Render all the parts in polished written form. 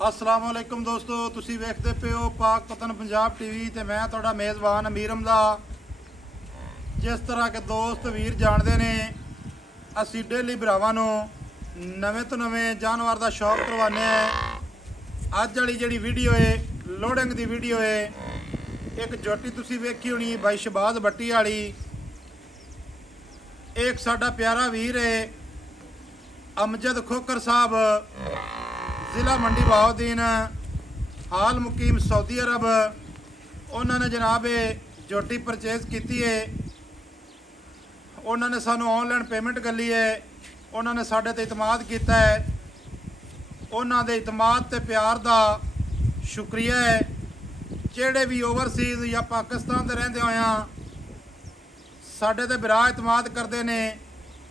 अस्सलाम वालेकुम दोस्तों, तुसी वेखते पे हो पाक पतन पंजाब टीवी ते मैं तुहाडा मेज़बान अमीर हमदा। जिस तरह के दोस्त वीर जानते ने असी डेली भरावां नूं नवें तो नवें जानवर का शौक करवाने। अज वाली जिहड़ी वीडियो है लोडिंग की वीडियो है। एक जोटी तुसी वेखी होनी बाई शहबाज बट्टी वाली। एक साडा प्यारा वीर है अमजद खोकर साहब, ज़िला मंडी बहाउद्दीन, हाल मुकीम सऊदी अरब। उन्होंने जनाब जोटी परचेज की है। उन्होंने सानू ऑनलाइन पेमेंट करी है। उन्होंने साडे ते इतमाद किया है। उन्होंने दे इतमाद ते प्यार का शुक्रिया है। जेड़े भी ओवरसीज़ या पाकिस्तान के रहिंदे होया साडे ते बिरा इतमाद करते हैं,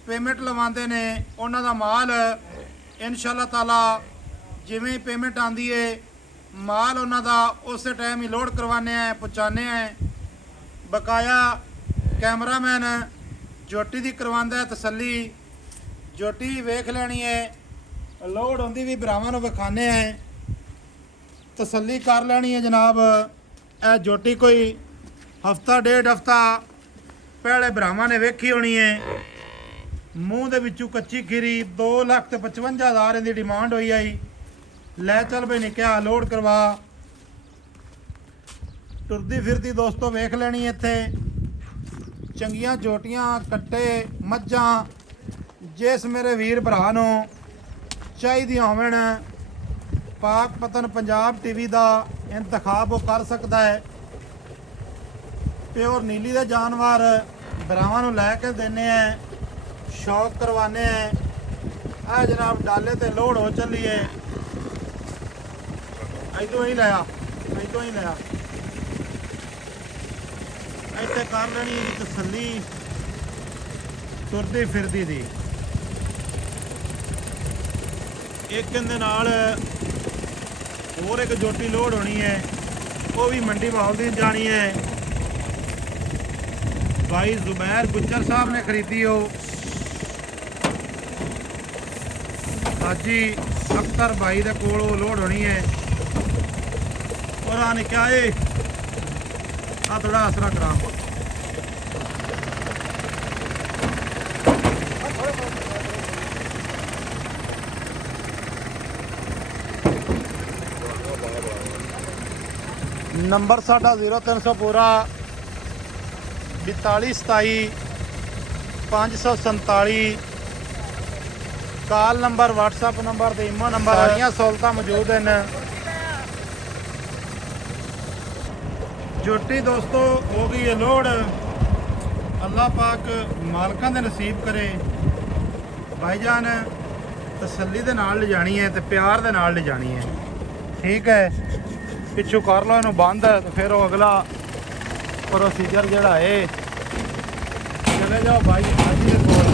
पेमेंट लवाते हैं। उन्हों का माल इंशाअल्लाह ताला जिमें पेमेंट आती है माल उन्हों का उस टाइम ही लोड करवाने हैं, पहुँचाने हैं। बकाया कैमरामैन जोटी की करवांदा है तसल्ली। जोटी वेख लैनी है, लोड होंदी भी भरावां नूं विखाने हैं, तसल्ली कर लैनी है जनाब। यह जोटी कोई हफ्ता डेढ़ हफ्ता पहले भरावां ने वेखी होनी है। मूँह दे विचों कच्ची खीरी 2,55,000 इहदी डिमांड हुई आई। लै चल भाई निकया लोड करवा। टुरदी फिरदी दोस्तों वेख लैनी इत्थे चंगियां जोटियां कट्टे मज्जां जिस मेरे वीर भरा नूं चाहीदियां होवन पाक पतन पंजाब टीवी का इंतखाब वो कर सकता है। प्योर नीली दे जानवर भरावां नूं लैके देने हैं, शौक करवाने हैं। आ जनाब डाले ते लोड हो चलिए। इतों ही लिया, इतों ही लिया। इतने कर लेनी तसल्ली तुरदी फिरदी दी। एक दे नाल होर एक जोटी लोड होनी है, वो भी मंडी बहाउद्दीन जानी है। भाई जुबैर गुज्जर साहब ने खरीदी हो। हाजी अख्तर भाई दे कोल लोड होनी है। और आने क्या है आ थोड़ा आसरा करा। नंबर साडा 0300 पूरा 42 27 547। कॉल नंबर व्हाट्सएप नंबर ते ईमो नंबर सारियां सहूलतां मौजूद हैं। जोटी दोस्तों हो गई है लोड। अल्लाह पाक मालकां दे नसीब करे। भाईजान तसल्ली दे नाल ले जानी है ते प्यार दे नाल ले जानी है। ठीक है, पिछू कर लो इनू बंद तो फिर वो अगला प्रोसीजर जिहड़ा है चले जाओ भाई हाजी दे कोल।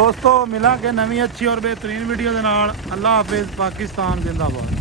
दोस्तों मिलांगे नवी अच्छी और बेहतरीन वीडियो के नाल। अल्लाह हाफिज़। पाकिस्तान जिंदाबाद।